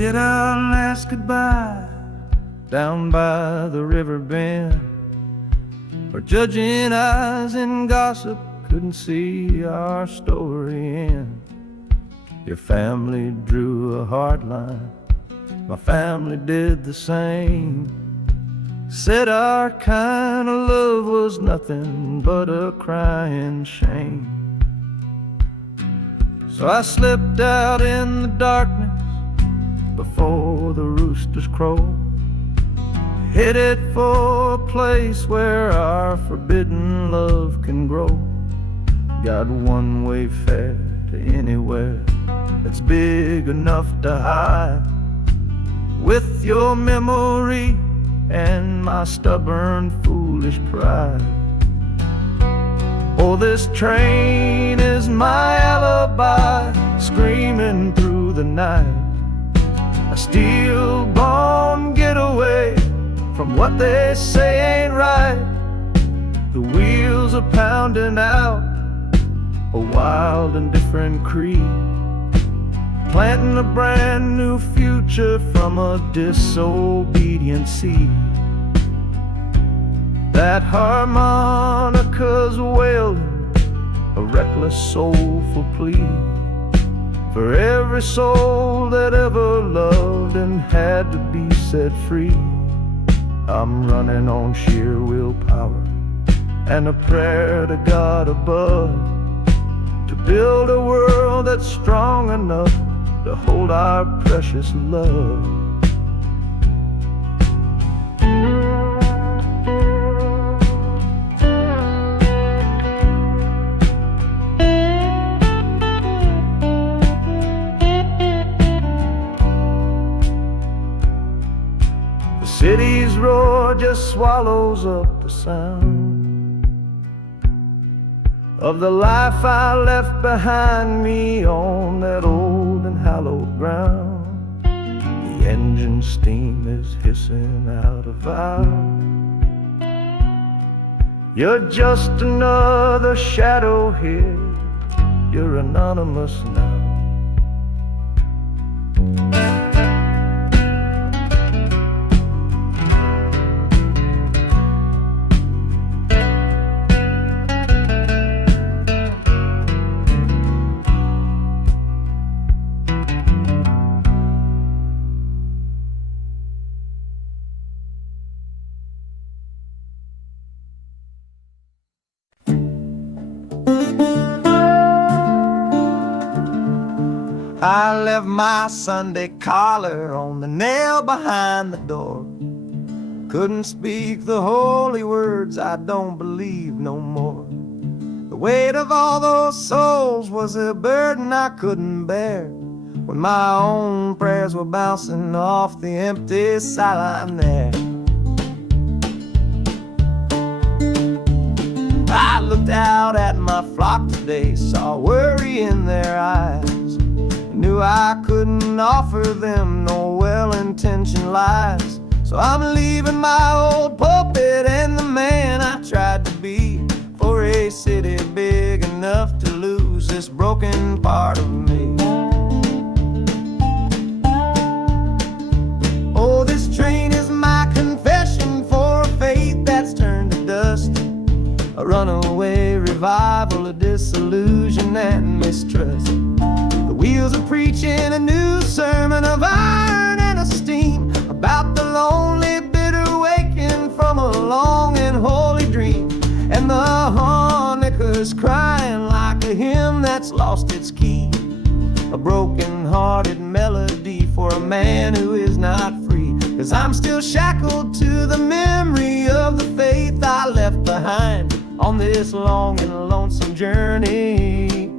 said our last goodbye down by the river bend, where judging eyes and gossip couldn't see our story end. Your family drew a hard line, my family did the same. Said our kind of love was nothing but a crying shame. So I slipped out in the darkness before the roosters crow, headed for a place where our forbidden love can grow. Got one way fare to anywhere that's big enough to hide, with your memory and my stubborn, foolish pride. Oh, this train is my alibi, screaming through the night, a steel-born getaway from what they say ain't right. The wheels are pounding out a wild and different creed, planting a brand new future from a disobedient seed. That harmonica's wailing a reckless, soulful plea for every soul that ever loved and had to be set free. I'm running on sheer willpower and a prayer to God above, to build a world that's strong enough to hold our precious love. The city's roar just swallows up the sound of the life I left behind me on that old and hallowed ground. The engine steam is hissing out of valve. You're just another shadow here, you're anonymous now. I left my Sunday collar on the nail behind the door. Couldn't speak the holy words, I don't believe no more. The weight of all those souls was a burden I couldn't bear, when my own prayers were bouncing off the empty sideline there. I looked out at my flock today, saw worry in their eyes, knew I couldn't offer them no well-intentioned lies. So I'm leaving my old pulpit and the man I tried to be, for a city big enough to lose this broken part of me. Oh, this train is my confession for a faith that's turned to dust, a runaway revival of disillusion and mistrust. The wheels are preaching a new sermon of iron and of steam, about the lonely, bitter waking from a long and holy dream. And the harmonica's crying like a hymn that's lost its key, a broken-hearted melody for a man who is not free. 'Cause I'm still shackled to the memory of the faith I left behind on this long and lonesome journey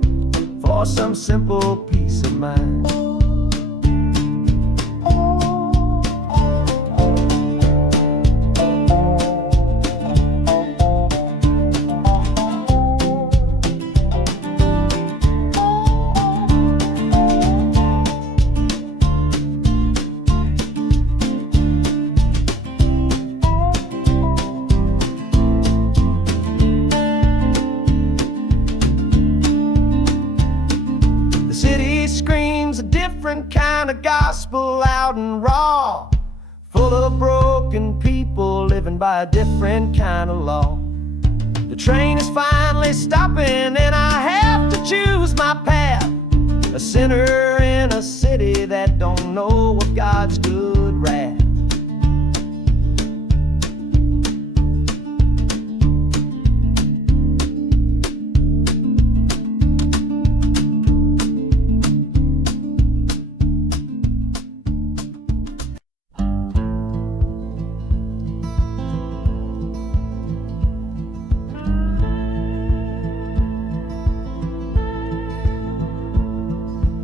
for some simple peace of mind. different kind of gospel, loud and raw, full of broken people living by a different kind of law. The train is finally stopping and I have to choose my path, a sinner in a city that don't know of God's good wrath.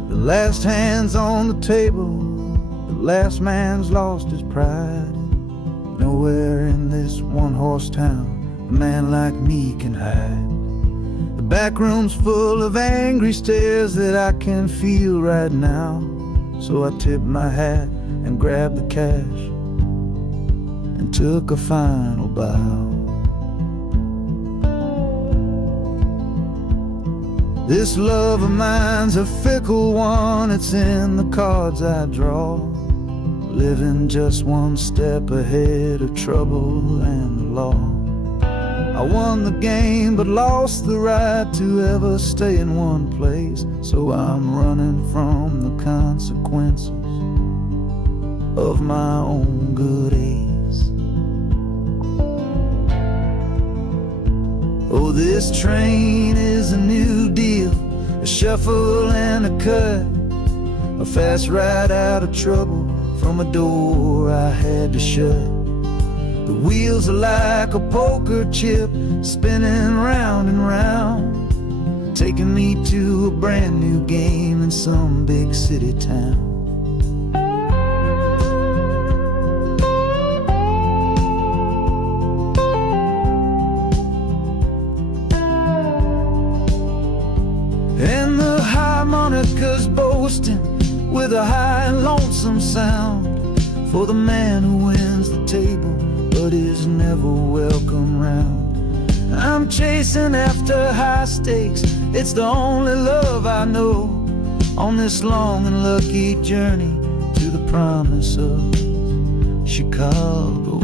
The last hand's on the table, the last man's lost his pride. Nowhere in this one-horse town a man like me can hide. The back room's full of angry stares that I can feel right now. So I tipped my hat and grabbed the cash and took a final bow. This love of mine's a fickle one, it's in the cards I draw. Living just one step ahead of trouble and the law. I won the game but lost the right to ever stay in one place. So I'm running from the consequences of my own good ace. Oh, this train is a new deal, a shuffle and a cut, a fast ride out of trouble from a door I had to shut. The wheels are like a poker chip, spinning round and round, taking me to a brand new game in some big city town. And the harmonica's boasting with a high and lonesome sound for the man who wins the table but is never welcome round. I'm chasing after high stakes, it's the only love I know on this long and lucky journey to the promise of Chicago.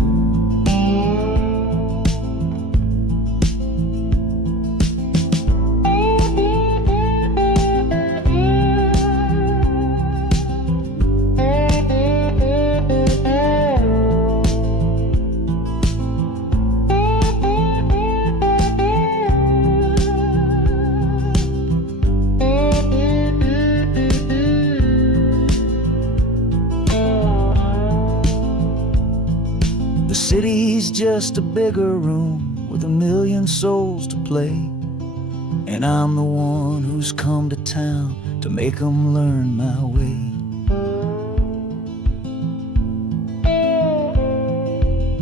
The city's just a bigger room with a million souls to play, and I'm the one who's come to town to make them learn my way.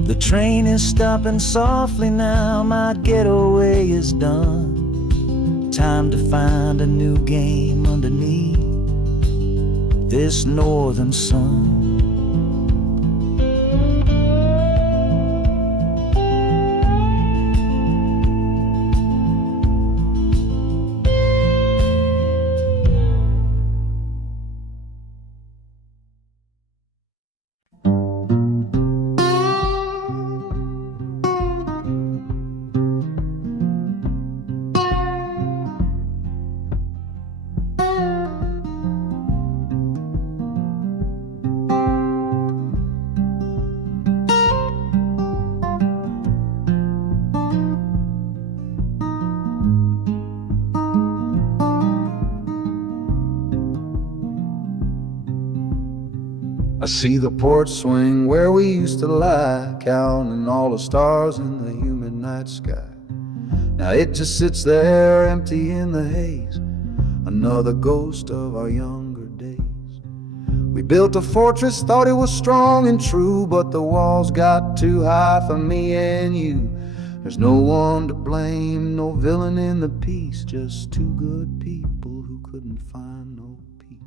The train is stopping softly now, my getaway is done. Time to find a new game underneath this northern sun. I see the porch swing where we used to lie, counting all the stars in the humid night sky. Now it just sits there empty in the haze, another ghost of our younger days. We built a fortress, thought it was strong and true, but the walls got too high for me and you. There's no one to blame, no villain in the piece, just two good people who couldn't find no peace.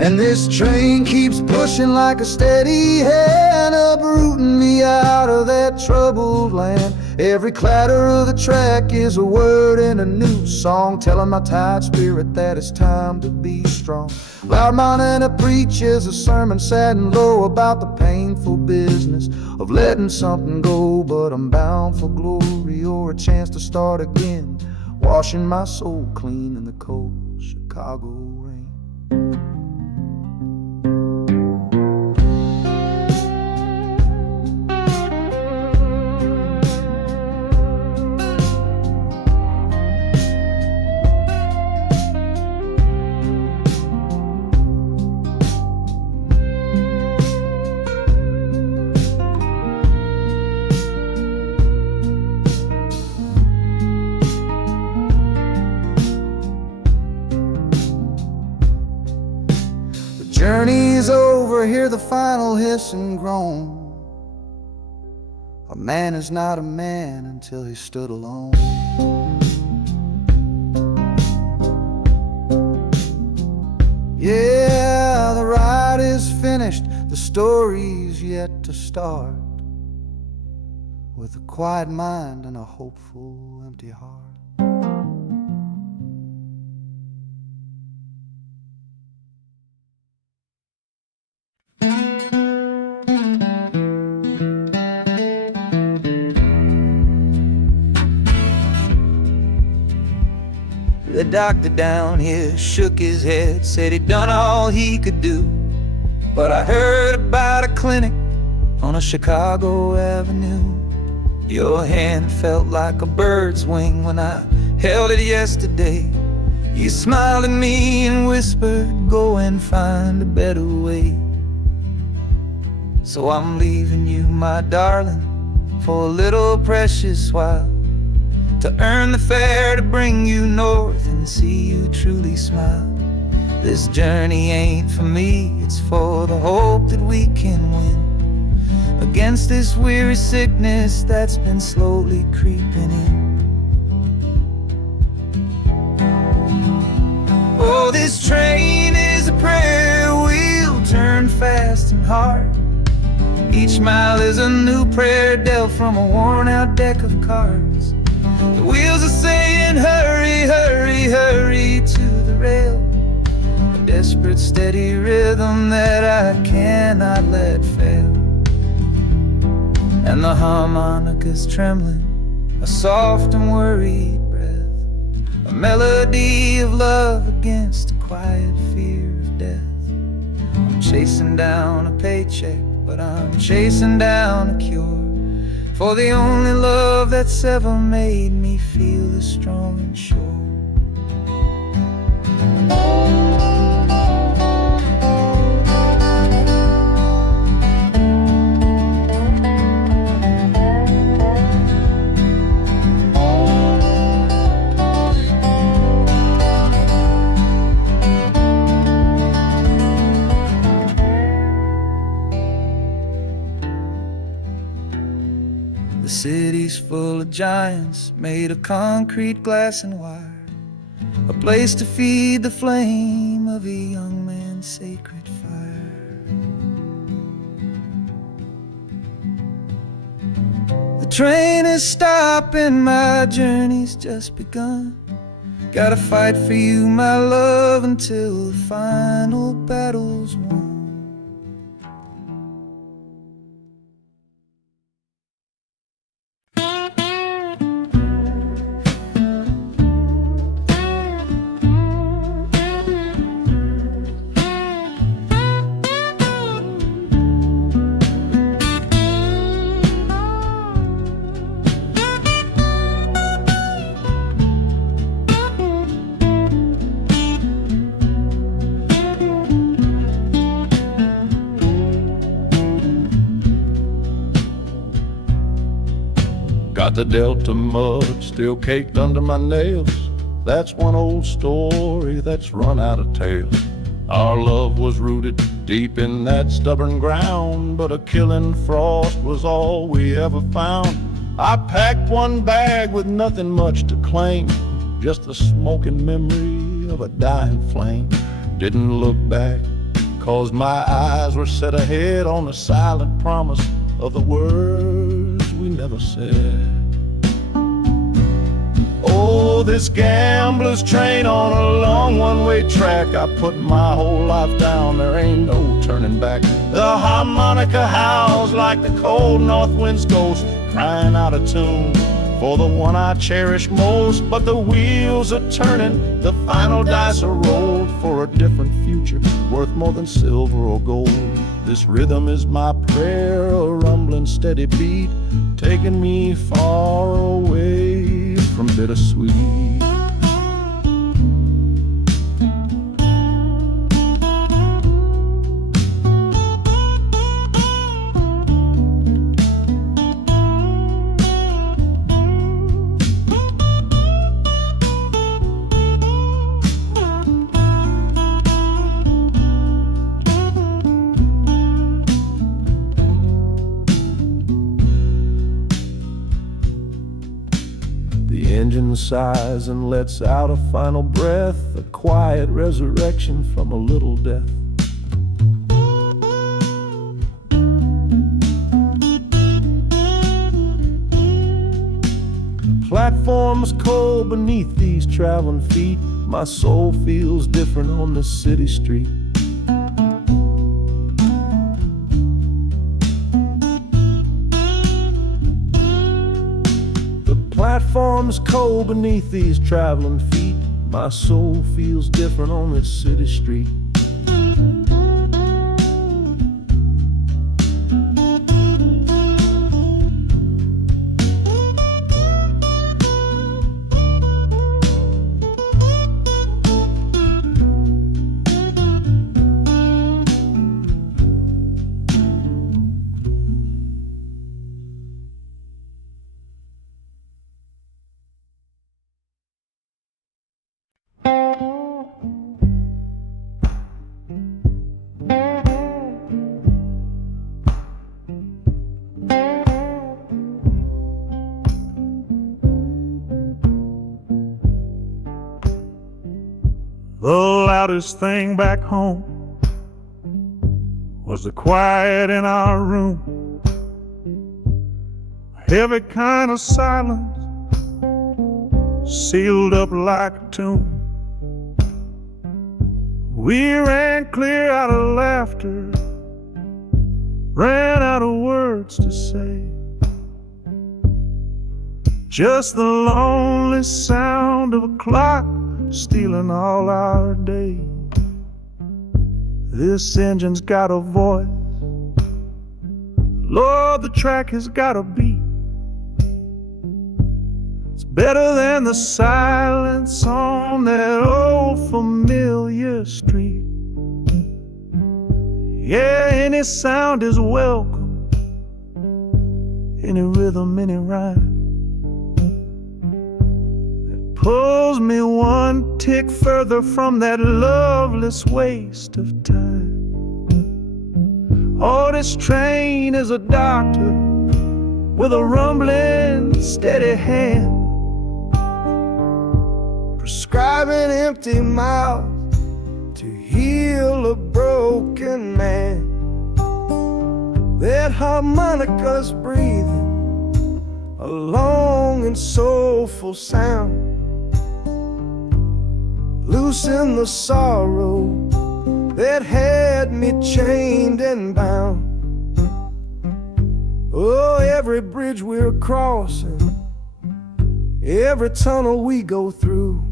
And this train keeps pushing like a steady hand, uprooting me out of that troubled land. Every clatter of the track is a word in a new song, telling my tired spirit that it's time to be strong. Loud Montana preaches a sermon sad and low about the painful business of letting something go. But I'm bound for glory or a chance to start again, washing my soul clean in the cold Chicago rain. Journey's over, hear the final hiss and groan. A man is not a man until he stood alone. Yeah, the ride is finished, the story's yet to start, with a quiet mind and a hopeful empty heart. The doctor down here shook his head, said he'd done all he could do. But I heard about a clinic on a Chicago avenue. Your hand felt like a bird's wing when I held it yesterday. You smiled at me and whispered, go and find a better way. So I'm leaving you, my darling, for a little precious while, to earn the fare to bring you north and see you truly smile. This journey ain't for me, it's for the hope that we can win against this weary sickness that's been slowly creeping in. Oh, this train is a prayer wheel, turn fast and hard. Each mile is a new prayer dealt from a worn-out deck of cards. The wheels are saying hurry, hurry, hurry to the rail, a desperate steady rhythm that I cannot let fail. And the harmonica's trembling, a soft and worried breath, a melody of love against a quiet fear of death. I'm chasing down a paycheck, but I'm chasing down a cure for the only love that's ever made me feel this strong and sure. The city's full of giants made of concrete, glass, and wire, a place to feed the flame of a young man's sacred fire. The train is stopping, my journey's just begun. Gotta fight for you, my love, until the final battle's won. Got the Delta mud still caked under my nails. That's one old story that's run out of tales. Our love was rooted deep in that stubborn ground, but a killing frost was all we ever found. I packed one bag with nothing much to claim, just the smoking memory of a dying flame. Didn't look back, 'cause my eyes were set ahead on the silent promise of the words we never said. Oh, this gambler's train on a long one-way track. I put my whole life down, there ain't no turning back. The harmonica howls like the cold north wind's ghost, crying out a tune for the one I cherish most. But the wheels are turning, the final dice are rolled for a different future, worth more than silver or gold. This rhythm is my prayer, a rumbling steady beat, taking me far away from bittersweet. The engine sighs and lets out a final breath, a quiet resurrection from a little death. The platform's cold beneath these traveling feet. My soul feels different on this city street. Platform's cold beneath these traveling feet. My soul feels different on this city street. The loudest thing back home was the quiet in our room, a heavy kind of silence, sealed up like a tomb. We ran clear out of laughter, ran out of words to say, just the lonely sound of a clock stealing all our day. This engine's got a voice, Lord, the track has got a beat. It's better than the silence on that old familiar street. Yeah, any sound is welcome, any rhythm, any rhyme. Pulls me one tick further from that loveless waste of time. Oh, this train is a doctor with a rumbling, steady hand, prescribing empty mouths to heal a broken man. That harmonica's breathing a long and soulful sound, loosen the sorrow that had me chained and bound. Oh, every bridge we're crossing, every tunnel we go through,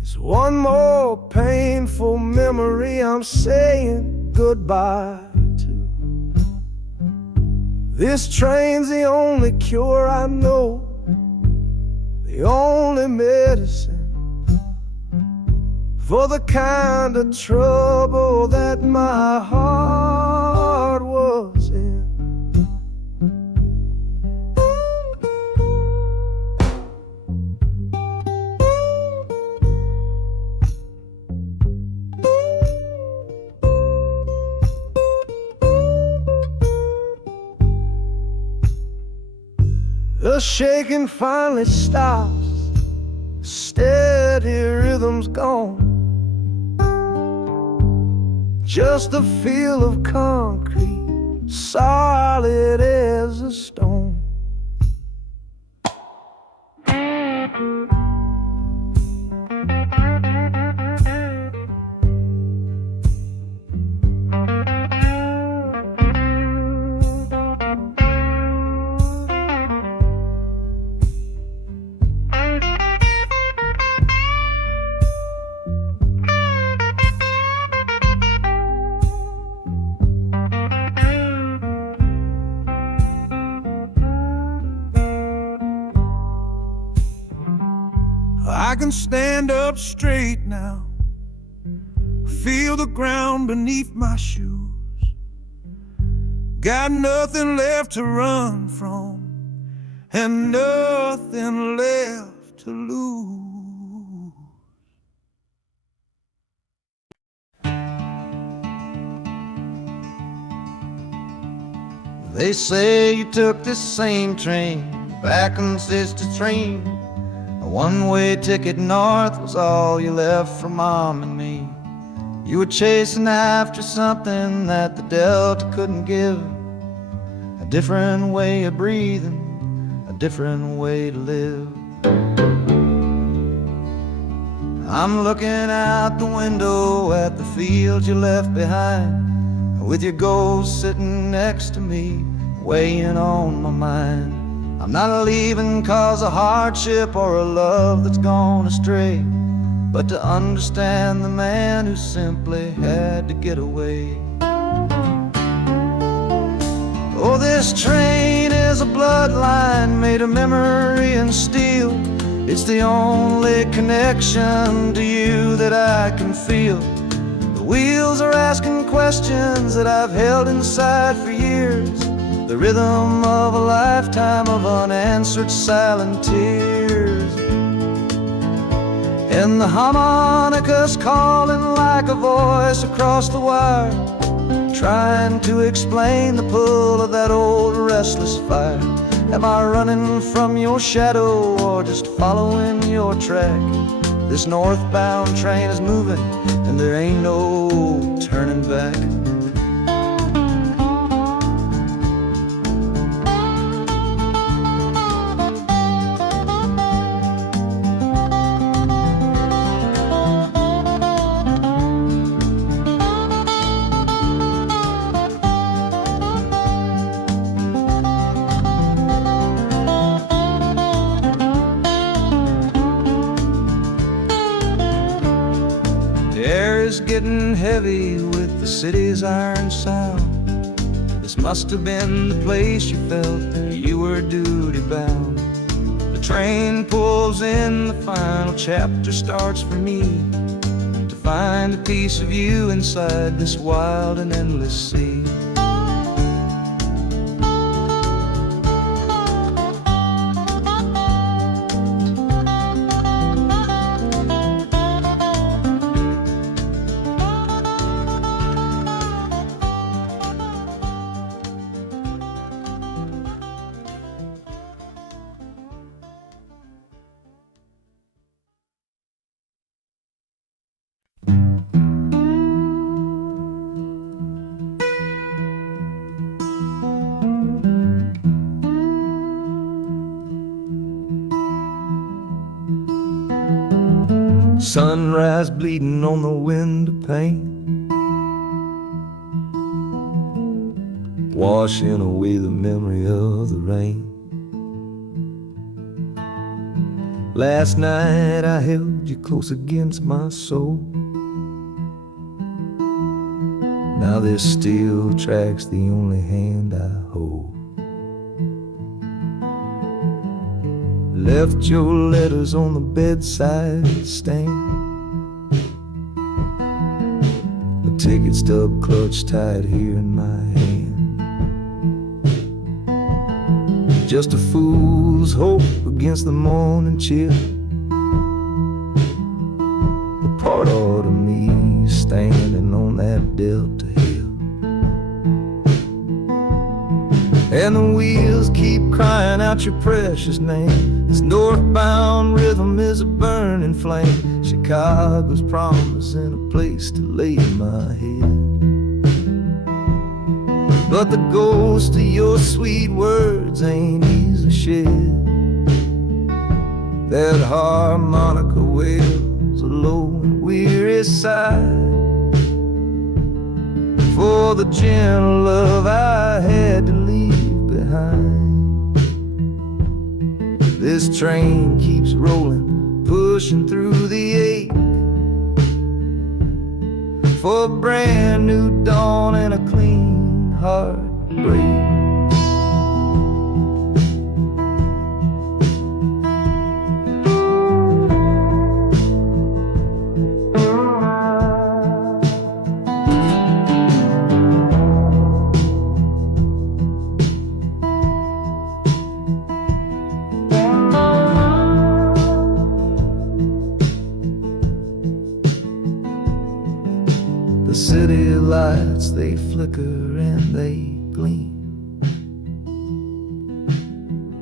is one more painful memory I'm saying goodbye to. This train's the only cure I know, the only medicine for the kind of trouble that my heart was in. The shaking finally stops, steady rhythm's gone, just a feel of concrete, solid as a stone. I can stand up straight now, feel the ground beneath my shoes. Got nothing left to run from and nothing left to lose. They say you took this same train back on Sister Train. A one-way ticket north was all you left for Mom and me. You were chasing after something that the Delta couldn't give. A different way of breathing, a different way to live. I'm looking out the window at the fields you left behind, with your ghost sitting next to me, weighing on my mind. I'm not leaving cause of hardship or a love that's gone astray, but to understand the man who simply had to get away. Oh, this train is a bloodline made of memory and steel. It's the only connection to you that I can feel. The wheels are asking questions that I've held inside for years, the rhythm of a lifetime of unanswered silent tears. And the harmonicas calling like a voice across the wire, trying to explain the pull of that old restless fire. Am I running from your shadow or just following your track? This northbound train is moving and there ain't no turning back. Getting heavy with the city's iron sound. This must have been the place you felt you were duty bound. The train pulls in, the final chapter starts for me, to find a piece of you inside this wild and endless sea. Sunrise bleeding on the window pane, washing away the memory of the rain. Last night I held you close against my soul. Now this steel track's the only hand I hold. Left your letters on the bedside stand, the ticket stub clutched tight here in my hand. Just a fool's hope against the morning chill, the part of me standing on that Delta hill. And the wheels keep crying out your precious name. This northbound rhythm is a burning flame. Chicago's promising a place to lay my head, but the ghost of your sweet words ain't easy shed. That harmonica wails a low and weary sigh for the gentle love I had to leave behind. This train keeps rolling, pushing through the ache for a brand new dawn and a clean heartbreak. The city lights, they flicker and they gleam.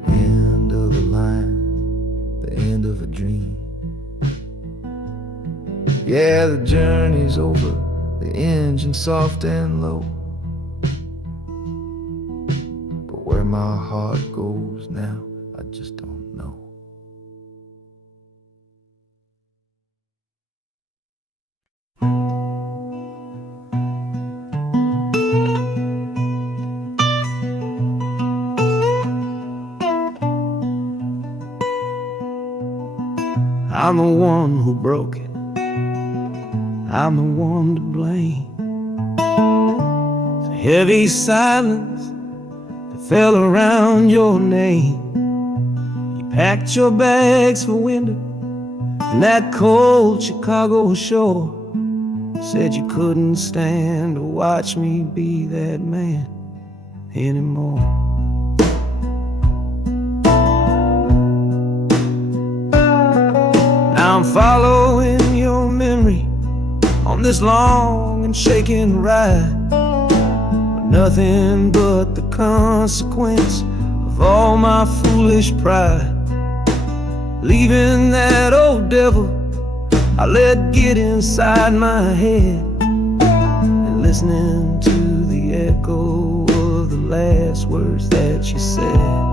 End of the line, the end of a dream. Yeah, the journey's over, the engine soft and low. But where my heart goes now, I just don't know. I'm the one who broke it. I'm the one to blame. The heavy silence that fell around your name. You packed your bags for winter in that cold Chicago shore. Said you couldn't stand to watch me be that man anymore. I'm following your memory on this long and shaking ride, but nothing but the consequence of all my foolish pride. Leaving that old devil I let get inside my head, and listening to the echo of the last words that you said.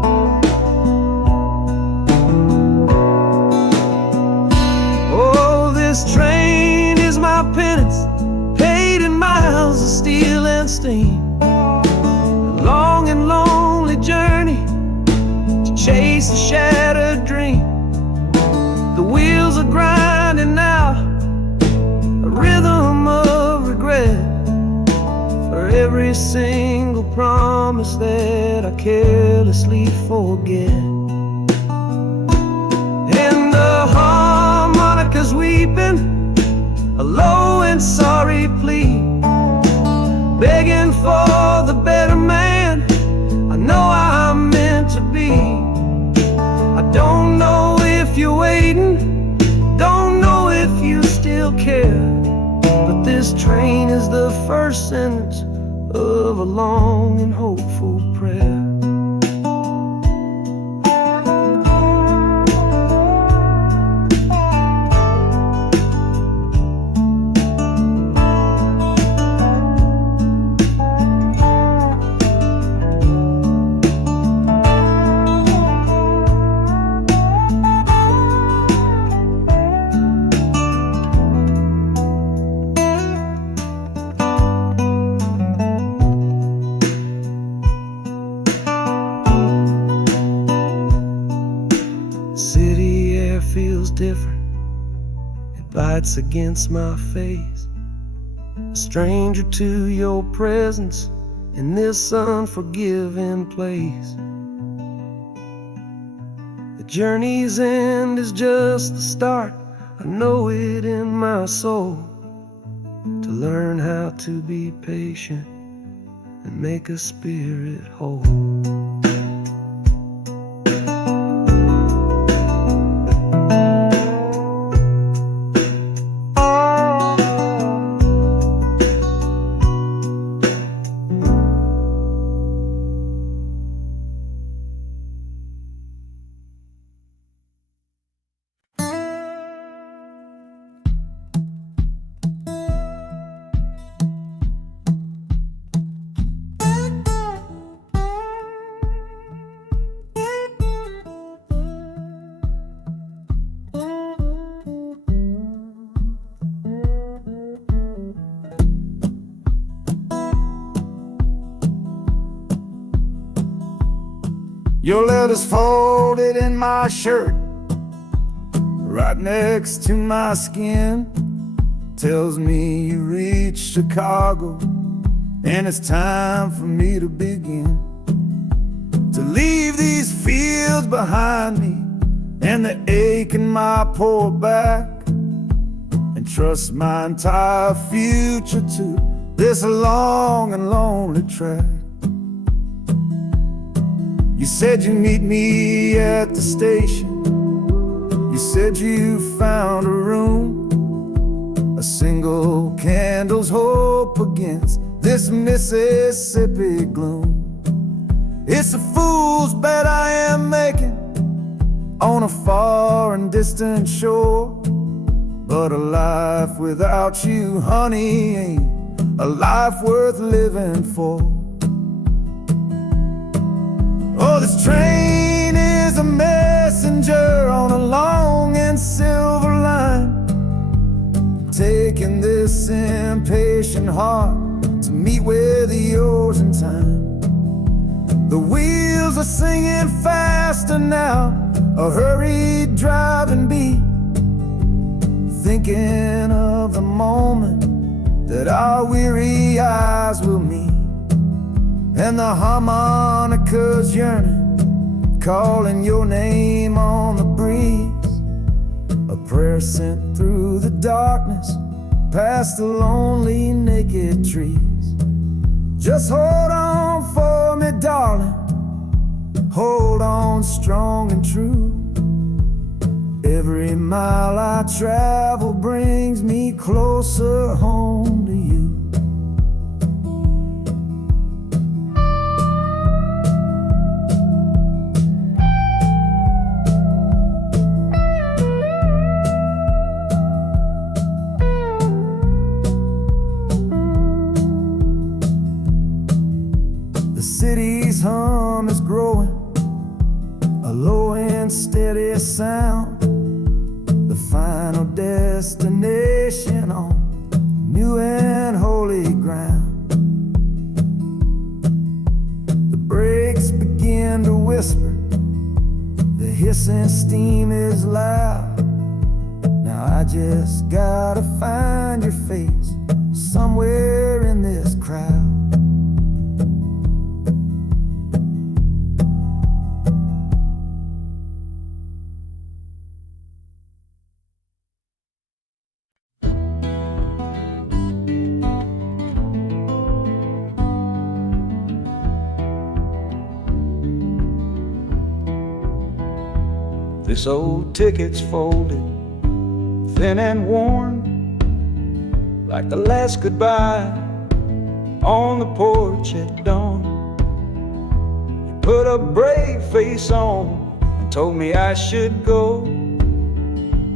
This train is my penance, paid in miles of steel and steam. A long and lonely journey to chase a shattered dream. The wheels are grinding now, a rhythm of regret for every single promise that I carelessly forget. And the harmonica's weeping a low and sorry plea, begging for the better man I know I'm meant to be. I don't know if you're waiting, don't know if you still care, but this train is the first sentence of a long and hopeful prayer. City air feels different, it bites against my face. A stranger to your presence in this unforgiving place. The journey's end is just the start, I know it in my soul. To learn how to be patient and make a spirit whole. Your letter's folded in my shirt, right next to my skin. Tells me you reached Chicago, and it's time for me to begin. To leave these fields behind me, and the ache in my poor back, and trust my entire future to this long and lonely track. You said you'd meet me at the station. You said you found a room, a single candle's hope against this Mississippi gloom. It's a fool's bet I am making on a far and distant shore, but a life without you, honey, ain't a life worth living for. Oh, this train is a messenger on a long and silver line, taking this impatient heart to meet with yours in time. The wheels are singing faster now, a hurried driving beat, thinking of the moment that our weary eyes will meet. And the harmonica's yearning, calling your name on the breeze, a prayer sent through the darkness, past the lonely naked trees. Just hold on for me, darling, hold on strong and true. Every mile I travel brings me closer home to you. The city's hum is growing, a low and steady sound, the final destination on new and holy ground. The brakes begin to whisper, the hissing steam is loud. Now I just gotta find your face somewhere in this crowd. This old ticket's folded, thin and worn, like the last goodbye on the porch at dawn. You put a brave face on and told me I should go.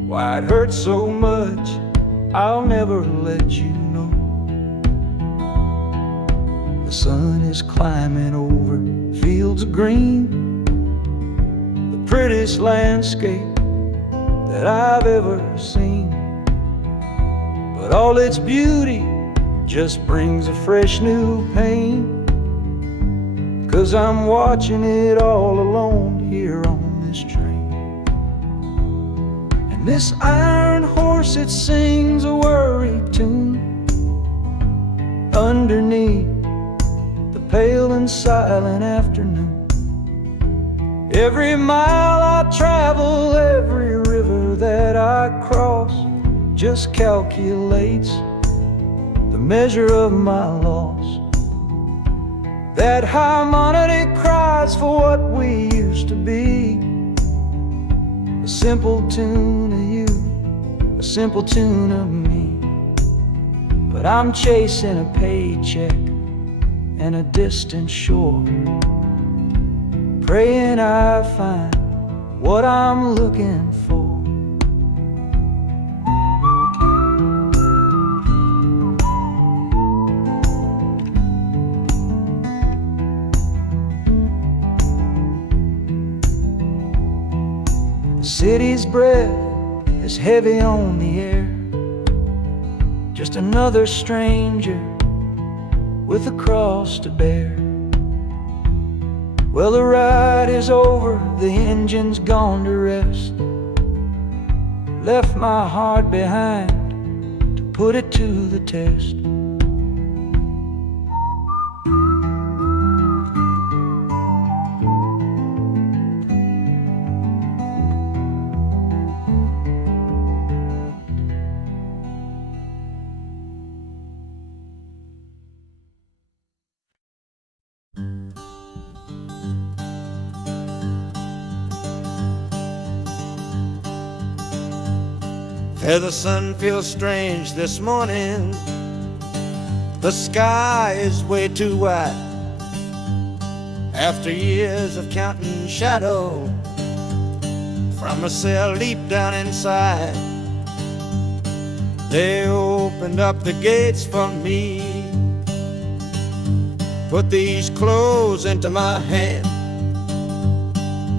Why it hurts so much, I'll never let you know. The sun is climbing over fields of green, prettiest landscape that I've ever seen. But all its beauty just brings a fresh new pain, 'cause I'm watching it all alone here on this train. And this iron horse, it sings a worry tune underneath the pale and silent afternoon. Every mile I travel, every river that I cross, just calculates the measure of my loss. That harmony cries for what we used to be, a simple tune of you, a simple tune of me. But I'm chasing a paycheck and a distant shore, praying I find what I'm looking for. The city's breath is heavy on the air, just another stranger with a cross to bear. Well, the ride is over, the engine's gone to rest. Left my heart behind to put it to the test. The sun feels strange this morning. The sky is way too wide. After years of counting shadow from a cell deep down inside, they opened up the gates for me, put these clothes into my hand,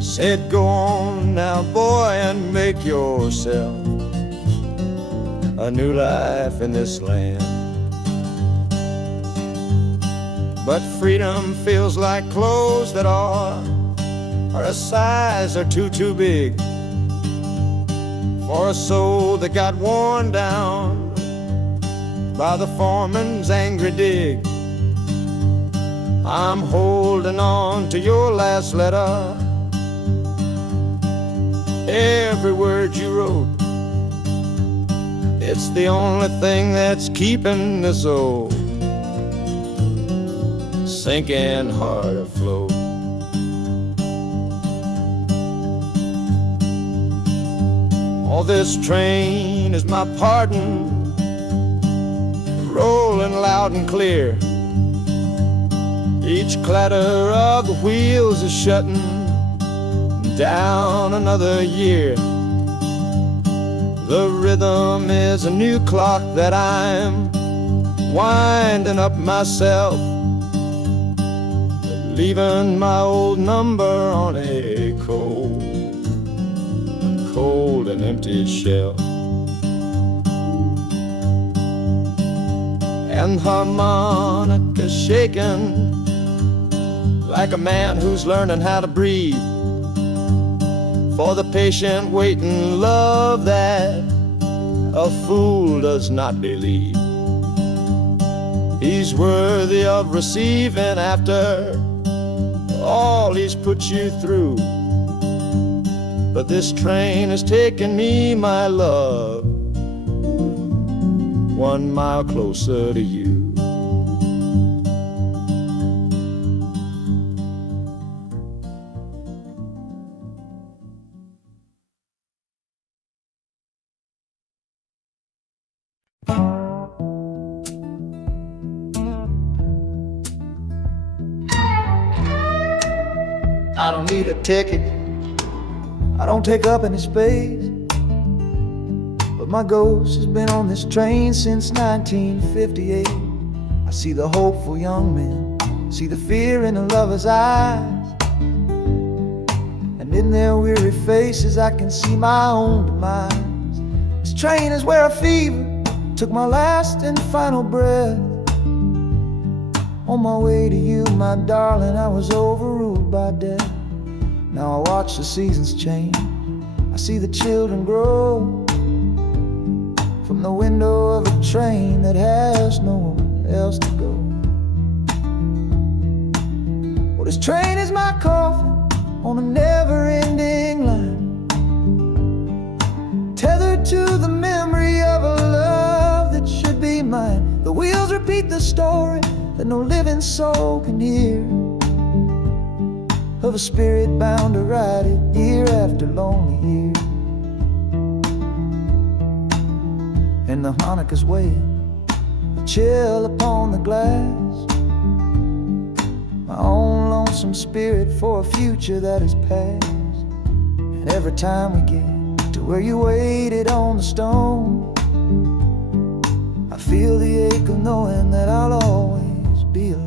said, go on now, boy, and make yourself a new life in this land. But freedom feels like clothes that are a size or too big for a soul that got worn down by the foreman's angry dig. I'm holding on to your last letter, every word you wrote. It's the only thing that's keeping this old sinking heart afloat. Oh, this train is my pardon, rolling loud and clear. Each clatter of the wheels is shutting down another year. The rhythm is a new clock that I'm winding up myself, leaving my old number on a cold and empty shelf. And harmonica shaking like a man who's learning how to breathe, for the patient waiting love that a fool does not believe. He's worthy of receiving after all he's put you through. But this train has taken me, my love, 1 mile closer to you. I don't need a ticket, I don't take up any space, but my ghost has been on this train since 1958. I see the hopeful young men, see the fear in the lovers' eyes, and in their weary faces I can see my own demise. This train is where a fever took my last and final breath. On my way to you, my darling, I was overruled by death. Now I watch the seasons change, I see the children grow from the window of a train that has nowhere else to go. Well, this train is my coffin on a never-ending line, tethered to the memory of a love that should be mine. The wheels repeat the story that no living soul can hear, of a spirit bound to ride it year after lonely year. And the harmonica's wail, a chill upon the glass, my own lonesome spirit for a future that is past. And every time we get to where you waited on the stone, I feel the ache of knowing that I'll always be alone.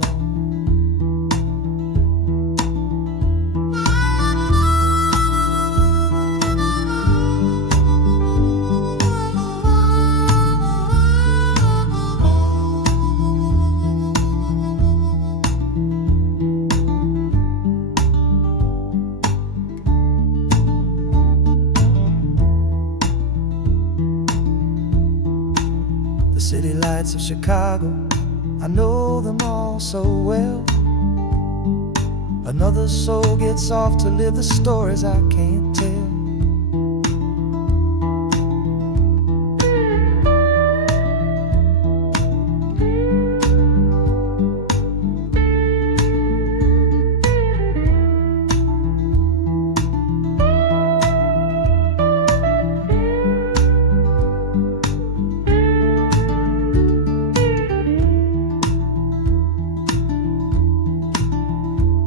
The city lights of Chicago, I know them all so well. Another soul gets off to live the stories I can't tell.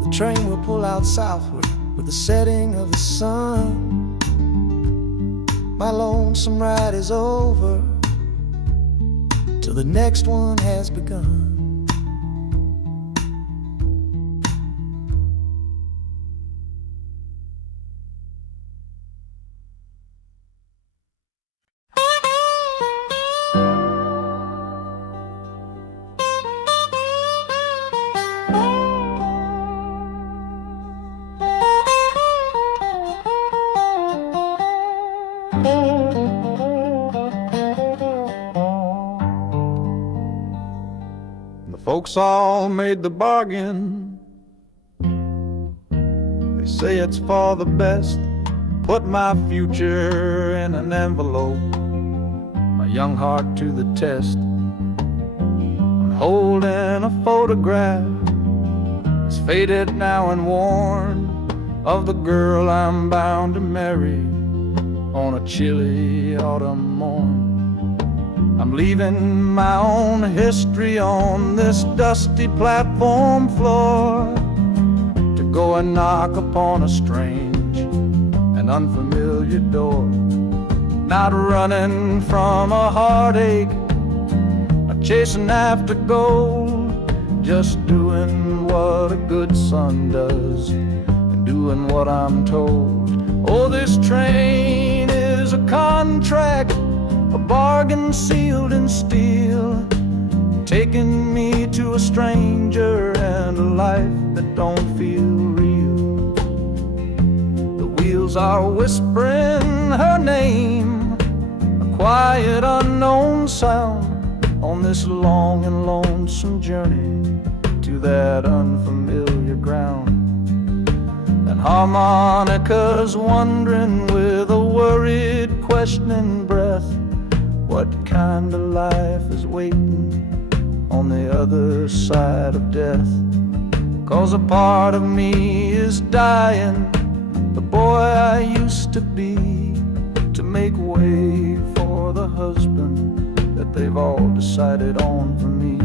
The train will pull out southward with the setting of the sun. My lonesome ride is over till the next one has begun. The folks all made the bargain. They say it's for the best. Put my future in an envelope, my young heart to the test. I'm holding a photograph, it's faded now and worn, of the girl I'm bound to marry on a chilly autumn morn. I'm leaving my own history on this dusty platform floor to go and knock upon a strange and unfamiliar door. Not running from a heartache, not chasing after gold, just doing what a good son does and doing what I'm told. Oh, this train is a contract, a bargain sealed in steel, taking me to a stranger and a life that don't feel real. The wheels are whispering her name, a quiet unknown sound, on this long and lonesome journey to that unfamiliar ground. And harmonicas wondering with a worried, questioning breath, what kind of life is waiting on the other side of death? 'Cause a part of me is dying, the boy I used to be, to make way for the husband that they've all decided on for me.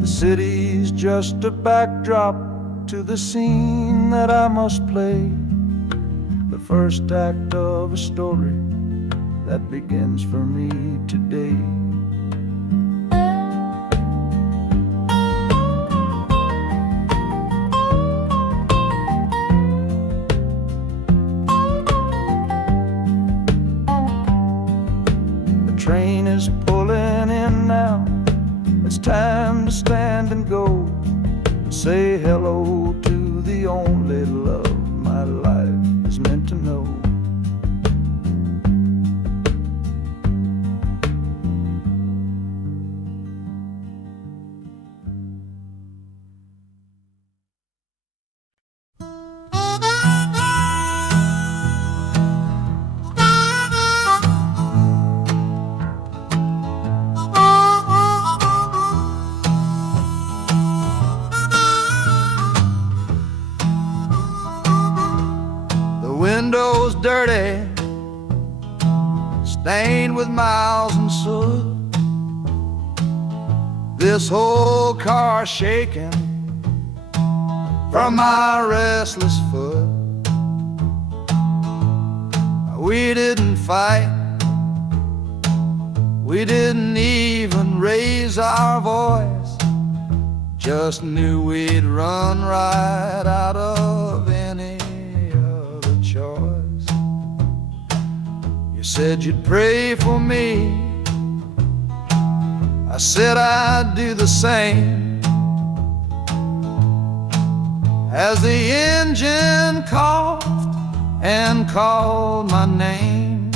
The city's just a backdrop to the scene that I must play, the first act of a story that begins for me today. The train is pulling in now, it's time to stand and go, and say hello to the only love my life is meant to know. Windows dirty, stained with miles and soot. This whole car shaking from my restless foot. We didn't fight, we didn't even raise our voice, just knew we'd run right out of any other choice. You said you'd pray for me, I said I'd do the same. As the engine coughed and called my name.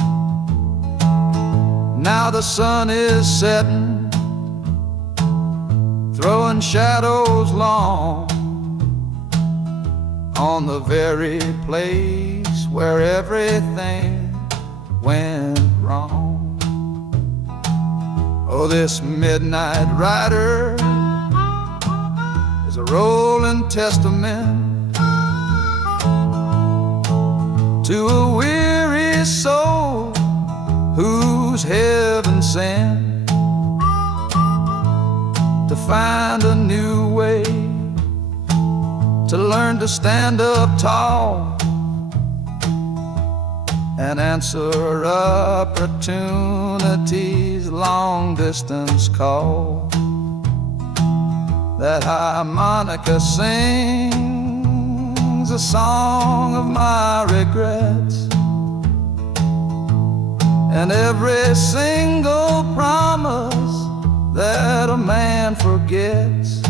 Now the sun is setting, throwing shadows long on the very place where everything went wrong. Oh, this midnight rider is a rolling testament to a weary soul who's heaven sent to find a new way, to learn to stand up tall and answer opportunity's long distance call. That harmonica sings a song of my regrets, and every single promise that a man forgets.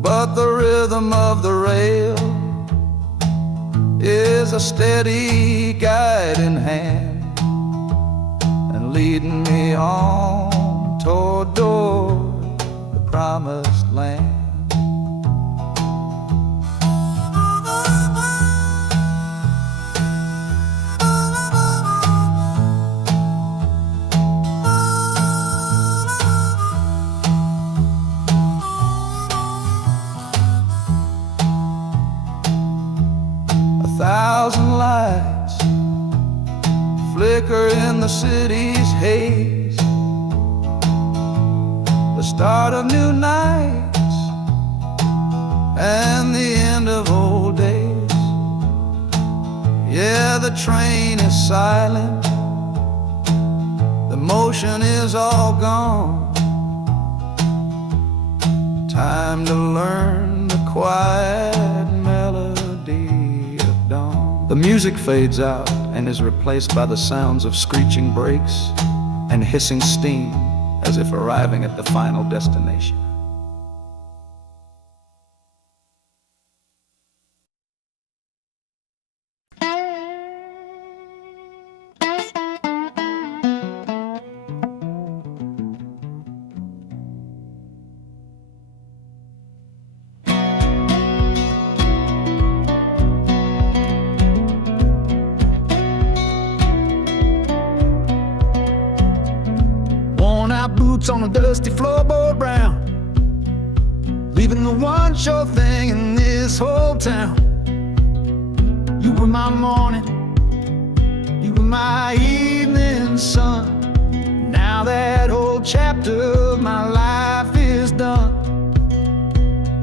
But the rhythm of the rail is a steady guiding hand, and leading me on toward the promised land. 1,000 lights flicker in the city's haze, the start of new nights and the end of old days. Yeah, the train is silent, the motion is all gone. Time to learn the quiet melody of dawn. The music fades out and is replaced by the sounds of screeching brakes and hissing steam, as if arriving at the final destination. Boots on a dusty floorboard brown, leaving the one sure thing in this whole town. You were my morning, you were my evening sun. Now that whole chapter of my life is done.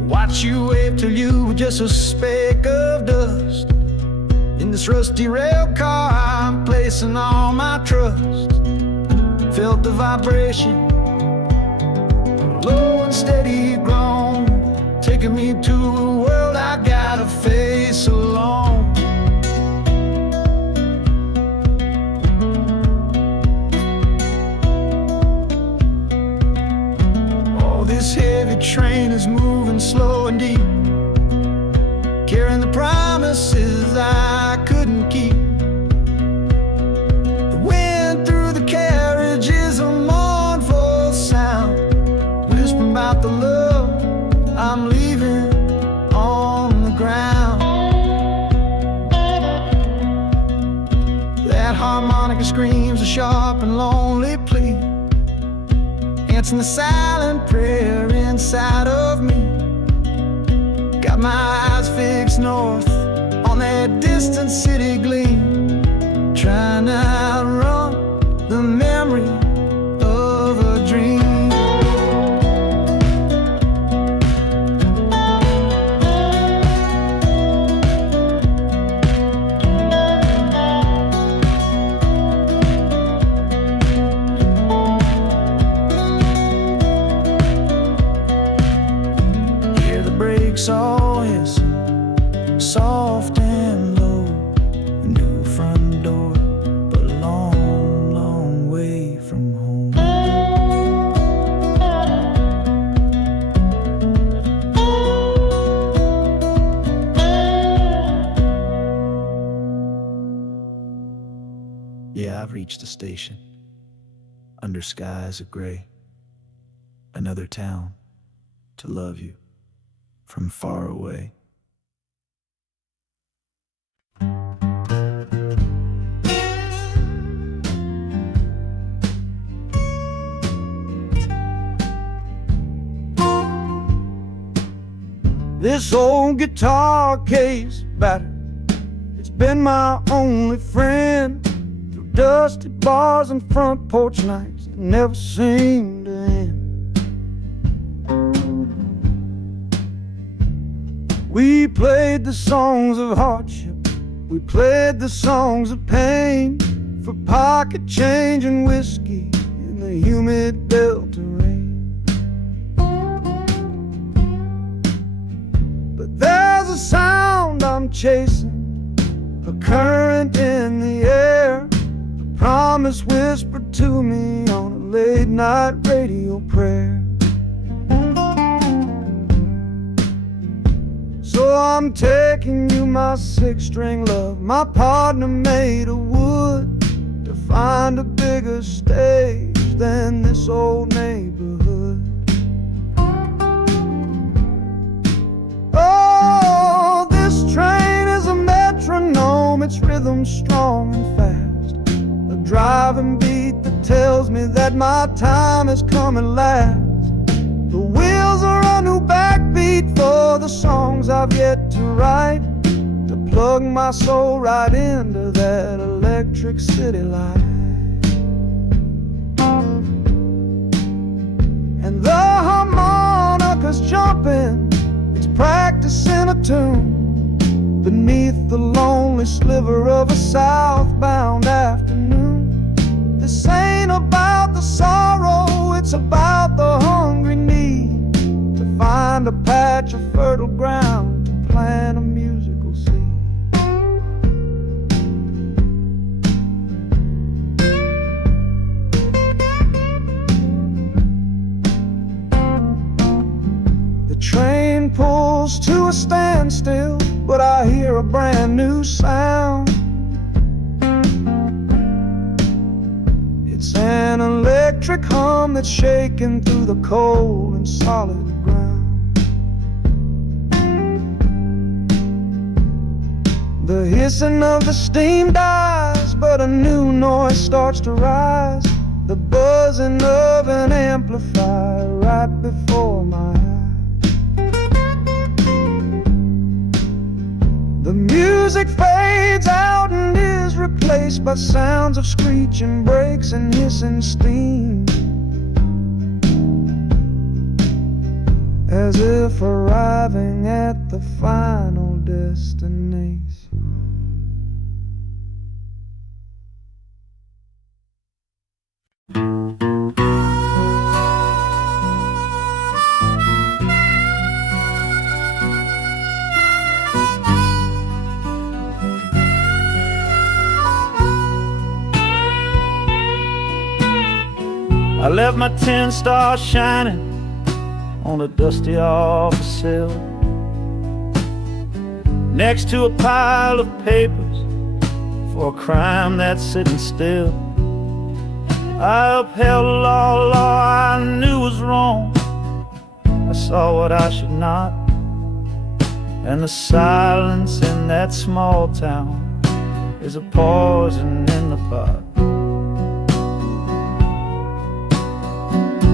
Watch you wave till you were just a speck of dust. In this rusty rail car I'm placing all my trust. Felt the vibration, low and steady grown, taking me to a world I gotta face alone. Oh, this heavy train is moving slow and deep, carrying the promises I couldn't keep. The wind through the carriage is a mournful sound, whispering about the love I'm leaving on the ground. That harmonica screams a sharp and lonely plea, answering the silent prayer inside of me. Got my eyes fixed north on that distant city gleam, trying to outrun the memory of a dream. Hear the brakes all hiss, soft and low. A new front door, but a reached the station, under skies of gray, another town to love you from far away. This old guitar case battered, it's been my only friend through dusty bars and front porch nights that never seemed to end. We played the songs of hardship, we played the songs of pain, for pocket change and whiskey in the humid Delta rain. There's a sound I'm chasing, a current in the air, a promise whispered to me on a late night radio prayer. So I'm taking you, my six-string love, my partner made of wood, to find a bigger stage than this old neighborhood. Oh, this train is a metronome, its rhythm strong and fast, a driving beat that tells me that my time has come at last. The wheels are a new backbeat for the songs I've yet to write, to plug my soul right into that electric city light. And the harmonica's jumping, practicing a tune beneath the lonely sliver of a southbound afternoon. This ain't about the sorrow, it's about the hungry need to find a patch of fertile ground to plant a musical seed. The train pulls to a standstill, but I hear a brand new sound. It's an electric hum that's shaking through the cold and solid ground. The hissing of the steam dies, but a new noise starts to rise, the buzzing of an amplifier right before my eyes. The music fades out and is replaced by sounds of screeching brakes and hissing steam, as if arriving at the final destination. I left my 10 stars shining on a dusty office sill, next to a pile of papers for a crime that's sitting still. I upheld a law I knew was wrong. I saw what I should not, and the silence in that small town is a poison in the pot.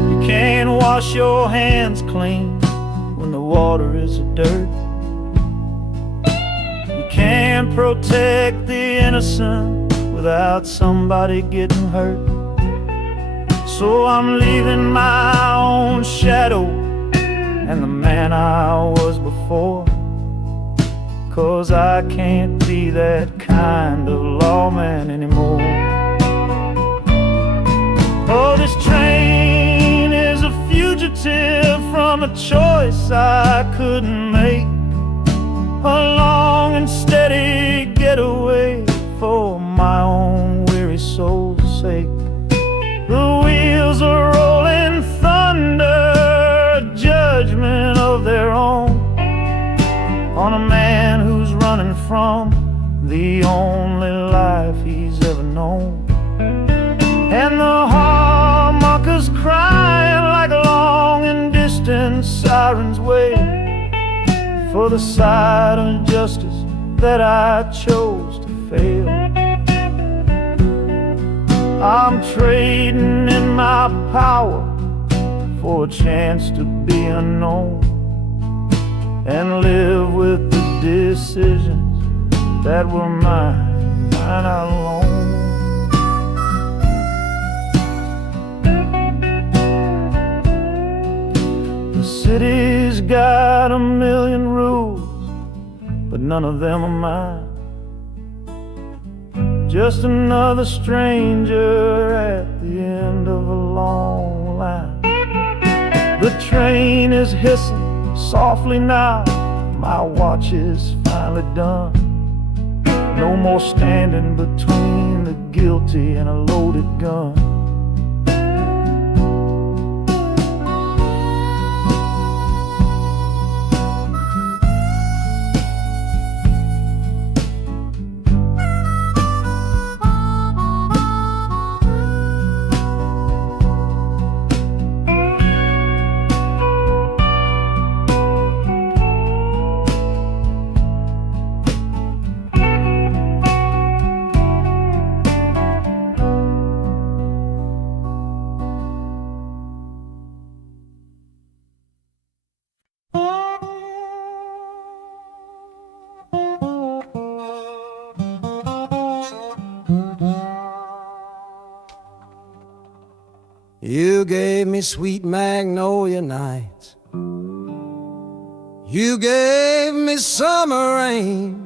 You can't wash your hands clean when the water is of dirt. You can't protect the innocent without somebody getting hurt. So I'm leaving my own shadow and the man I was before, 'cause I can't be that kind of lawman anymore. Oh, this train is a fugitive from a choice I couldn't make, a long and steady getaway for my own weary soul's sake. The wheels are rolling thunder, a judgment of their own, on a man who's running from the only life he's ever known. and the harmonicas crying like long and distant sirens wait for the side of justice that I chose to fail. I'm trading in my power for a chance to be unknown and live with the decisions that were mine alone. The city's got a million rules, but none of them are mine. Just another stranger at the end of a long line. The train is hissing softly now, my watch is finally done. No more standing between the guilty and a loaded gun. You gave me sweet magnolia nights. You gave me summer rain.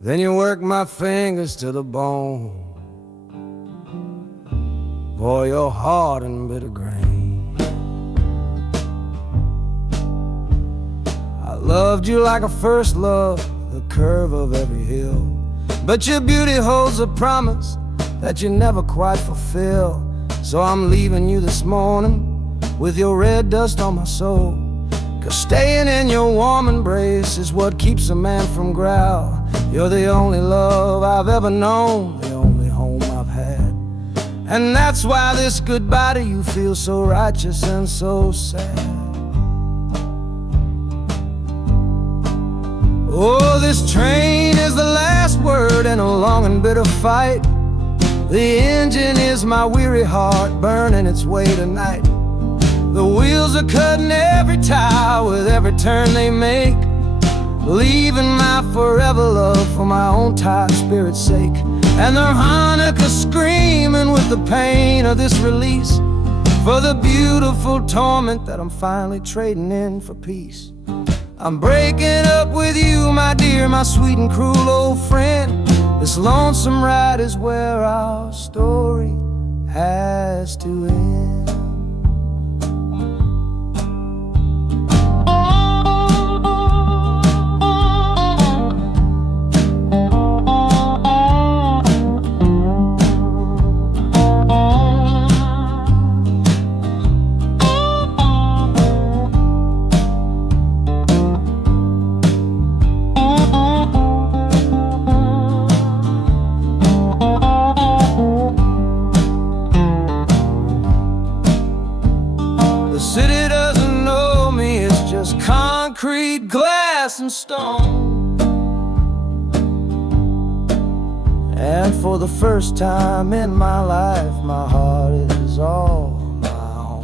Then you worked my fingers to the bone. Boy, you're hard and bitter grain. I loved you like a first love, the curve of every hill. But your beauty holds a promise that you never quite fulfill. So I'm leaving you this morning with your red dust on my soul. 'Cause staying in your warm embrace is what keeps a man from growl. You're the only love I've ever known, the only home I've had. And that's why this goodbye to you feels so righteous and so sad. Oh, this train is the last word in a long and bitter fight. The engine is my weary heart burning its way tonight. The wheels are cutting every tire with every turn they make, leaving my forever love for my own tired spirit's sake. And the harmonica screaming with the pain of this release, for the beautiful torment that I'm finally trading in for peace. I'm breaking up with you, my dear, my sweet and cruel old friend. This lonesome ride is where our story has to end. Concrete, glass, and stone. And for the first time in my life, my heart is all my own.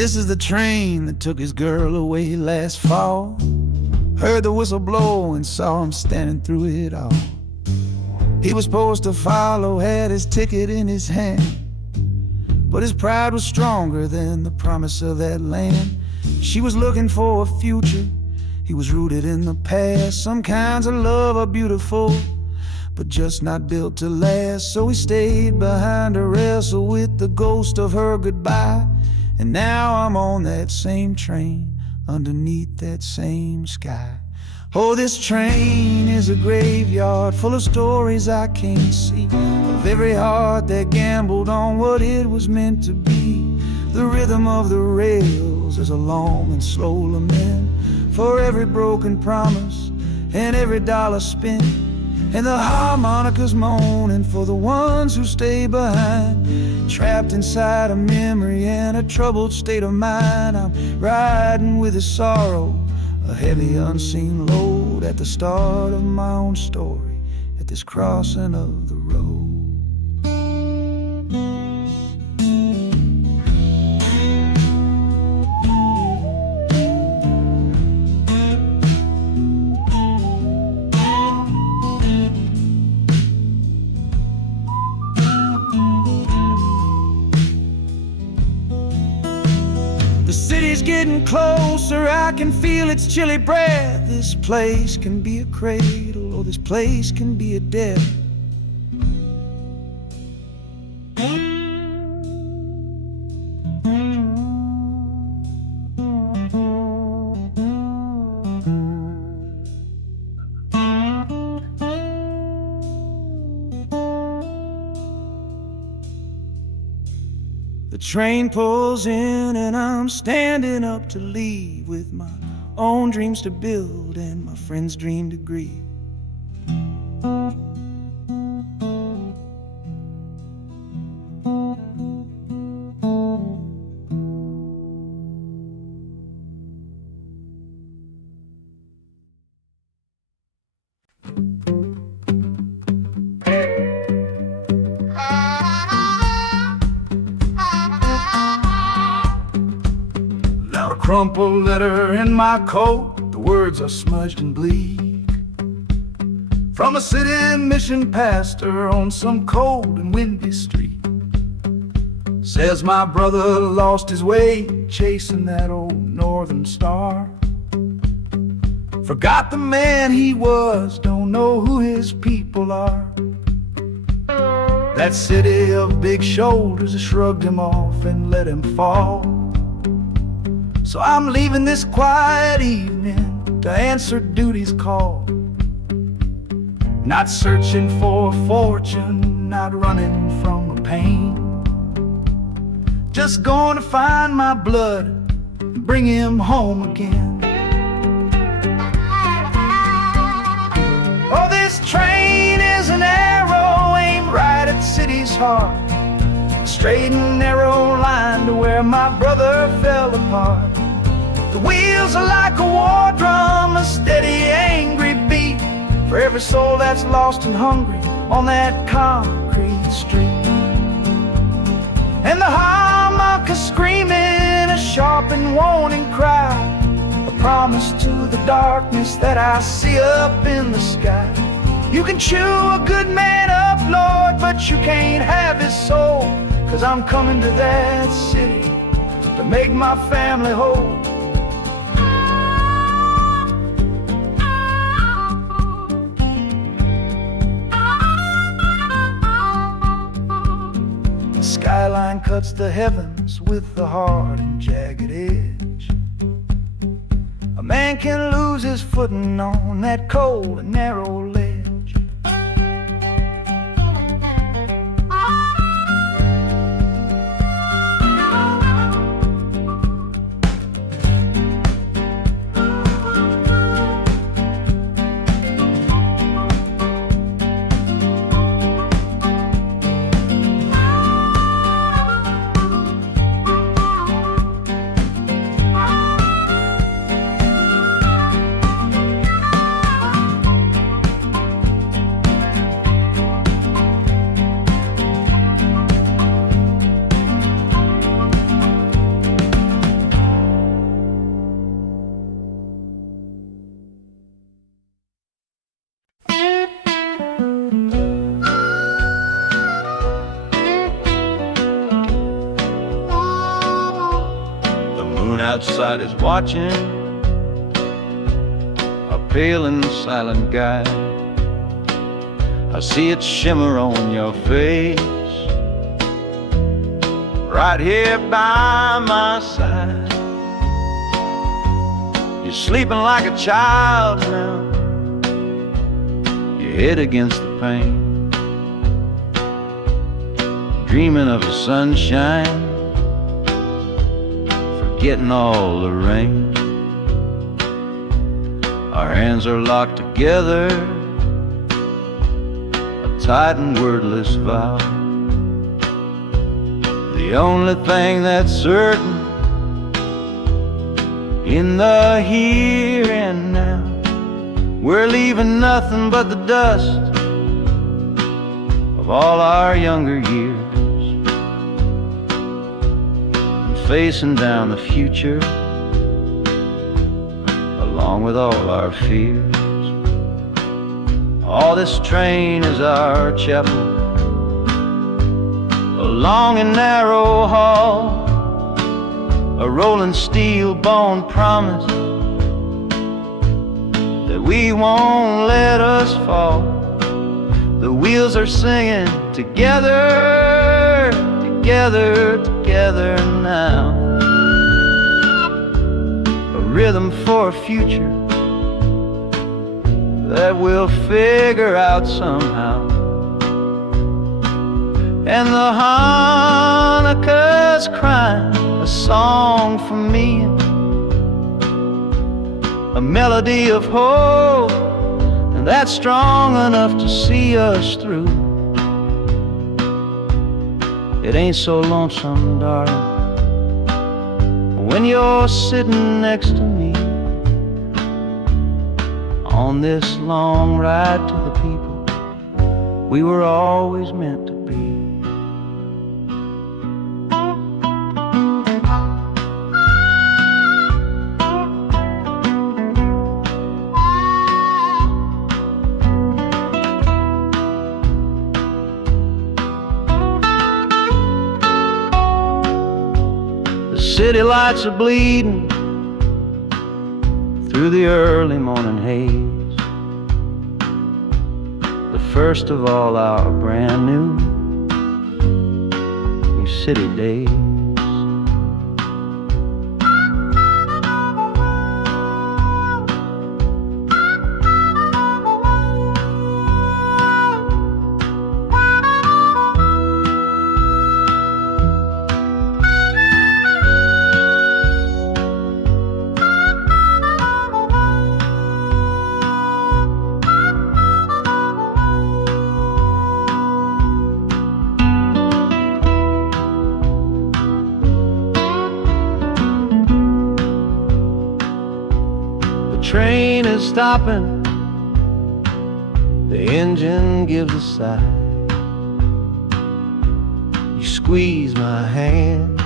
This is the train that took his girl away last fall. Heard the whistle blow and saw him standing through it all. He was supposed to follow, had his ticket in his hand, but his pride was stronger than the promise of that land. She was looking for a future, he was rooted in the past. Some kinds of love are beautiful, but just not built to last. So he stayed behind to wrestle with the ghost of her goodbye. And now I'm on that same train, underneath that same sky. Oh, this train is a graveyard full of stories I can't see, of every heart that gambled on what it was meant to be. The rhythm of the rails is a long and slow lament for every broken promise and every dollar spent, and the harmonicas moaning for the ones who stay behind, trapped inside a memory and a troubled state of mind. I'm riding with a sorrow, a heavy unseen load, at the start of my own story, at this crossing of the road. The city's getting closer, I can feel its chilly breath. This place can be a cradle, or this place can be a death. The train pulls in and I'm standing up to leave, with my own dreams to build and my friend's dream to grieve. Crumpled letter in my coat, the words are smudged and bleak, from a city mission pastor on some cold and windy street. Says my brother lost his way chasing that old northern star, forgot the man he was, don't know who his people are. That city of big shoulders shrugged him off and let him fall. So I'm leaving this quiet evening to answer duty's call. Not searching for a fortune, not running from a pain, just going to find my blood and bring him home again. Oh, this train is an arrow aimed right at the city's heart, straight and narrow line to where my brother fell apart. The wheels are like a war drum, a steady, angry beat for every soul that's lost and hungry on that concrete street. And the harmonica screaming a sharp and warning cry, a promise to the darkness that I see up in the sky. You can chew a good man up, Lord, but you can't have his soul, 'cause I'm coming to that city to make my family whole. Skyline cuts the heavens with a hard and jagged edge. A man can lose his footing on that cold and narrow ledge. outside is watching, a pale and silent guy. I see it shimmer on your face, right here by my side. You're sleeping like a child now, your head against the pane, dreaming of the sunshine, forgetting all the rain. Our hands are locked together, a tight and wordless vow. The only thing that's certain in the here and now, we're leaving nothing but the dust of all our younger years, and facing down the future along with all our fears. All this train is our chapel, a long and narrow hall, a rolling steel bone promise that we won't let us fall. The wheels are singing together, together, together now. A rhythm for a future that we'll figure out somehow. And the Hanukkah's crying a song for me, a melody of hope, and that's strong enough to see us through. It ain't so lonesome, darling, when you're sitting next to me on this long ride to the people we were always meant to be. City lights are bleeding through the early morning haze, the first of all our brand new city days. Train is stopping, the engine gives a sigh. You squeeze my hand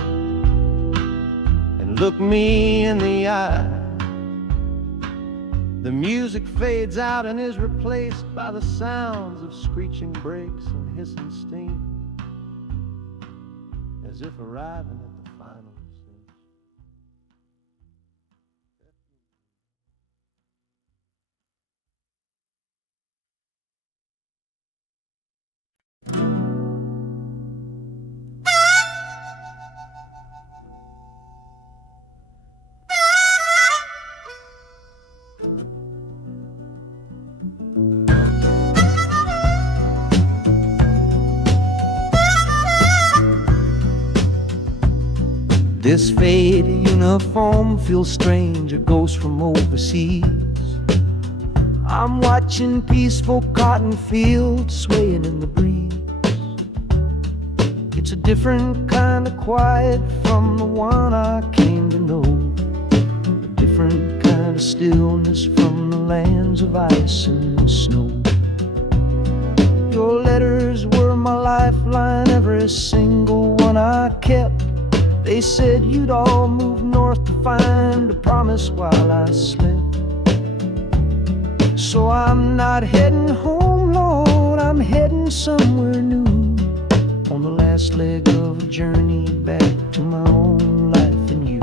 and look me in the eye. The music fades out and is replaced by the sounds of screeching brakes and hissing steam, as if arriving at the final scene. This faded uniform feels strange, a ghost from overseas. I'm watching peaceful cotton fields swaying in the breeze. It's a different kind of quiet from the one I came to know, a different kind of stillness from the lands of ice and snow. Your letters were my lifeline, every single one I kept. They said you'd all move north to find a promise while I slept. So I'm not heading home, Lord, I'm heading somewhere new, on the last leg of a journey back to my own life and you.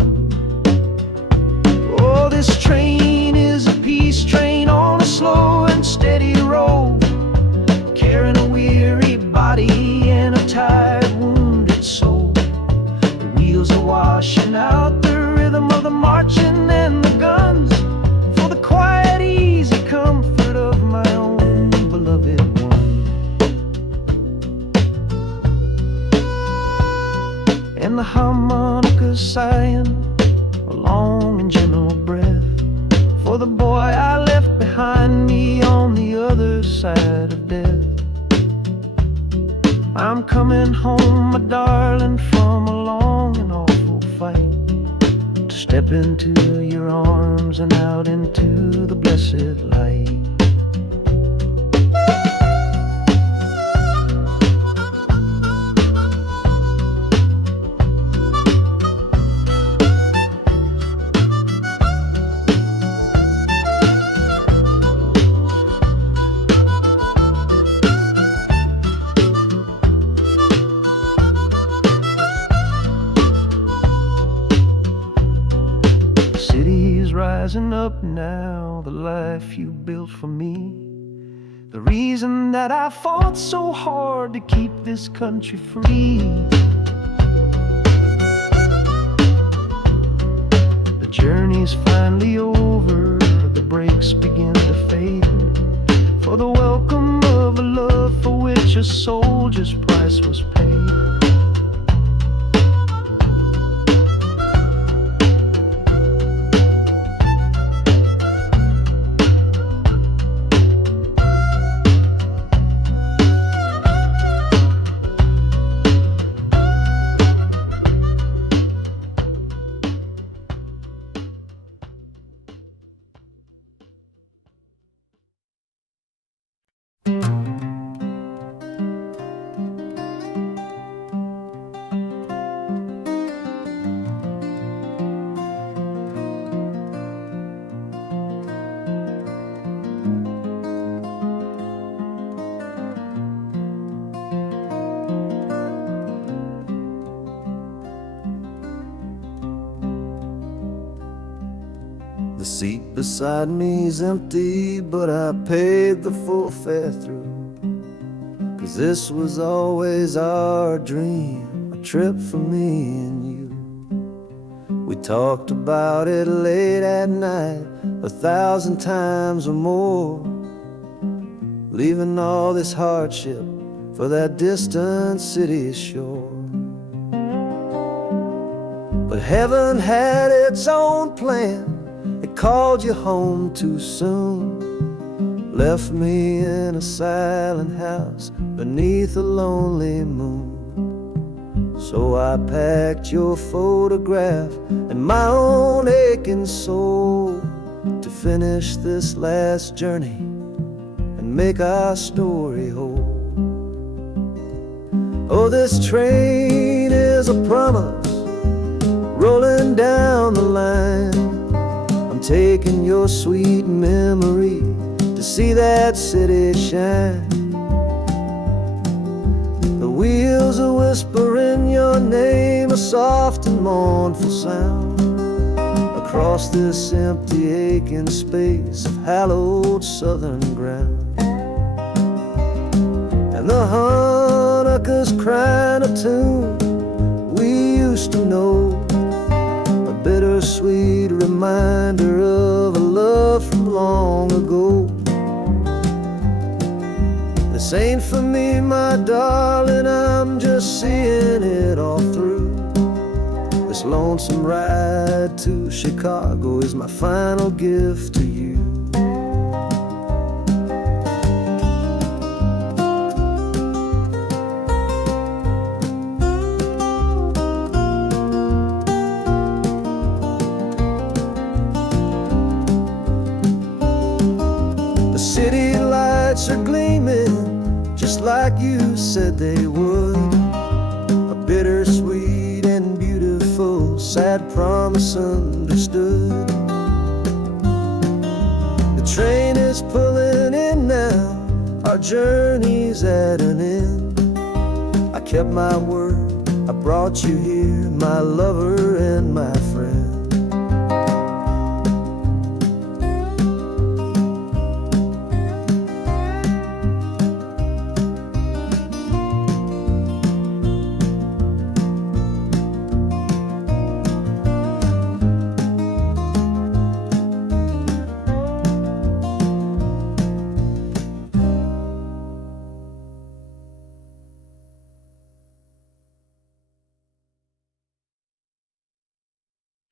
tired, wounded soul. The wheels are washing out the rhythm of the marching and the guns, for the quiet, easy comfort of my own beloved one. And the harmonicas sighing a long and gentle breath for the boy I left behind me on the other side of death. I'm coming home, my darling, from a long and awful fight, to step into your arms and out into the blessed light. Rising up now, the life you built for me, the reason that I fought so hard to keep this country free. The journey's finally over, the brakes begin to fade, for the welcome of a love for which a soldier's price was paid. The seat beside me's empty, but I paid the full fare through. 'Cause this was always our dream, a trip for me and you. We talked about it late at night, 1,000 times or more, leaving all this hardship for that distant city shore. But heaven had its own plan. It called you home too soon, left me in a silent house beneath a lonely moon. So I packed your photograph and my own aching soul to finish this last journey and make our story whole. Oh, this train is a promise rolling down the line. Taking your sweet memory to see that city shine. The wheels are whispering your name, a soft and mournful sound, across this empty aching space of hallowed southern ground. And the harmonicas crying a tune we used to know, a bittersweet reminder of a love from long ago. This ain't for me, my darling, I'm just seeing it all through. This lonesome ride to Chicago is my final gift to you. City lights are gleaming just like you said they would, a bittersweet and beautiful sad promise understood. The train is pulling in now, our journey's at an end. I kept my word, I brought you here, my lover and my friend.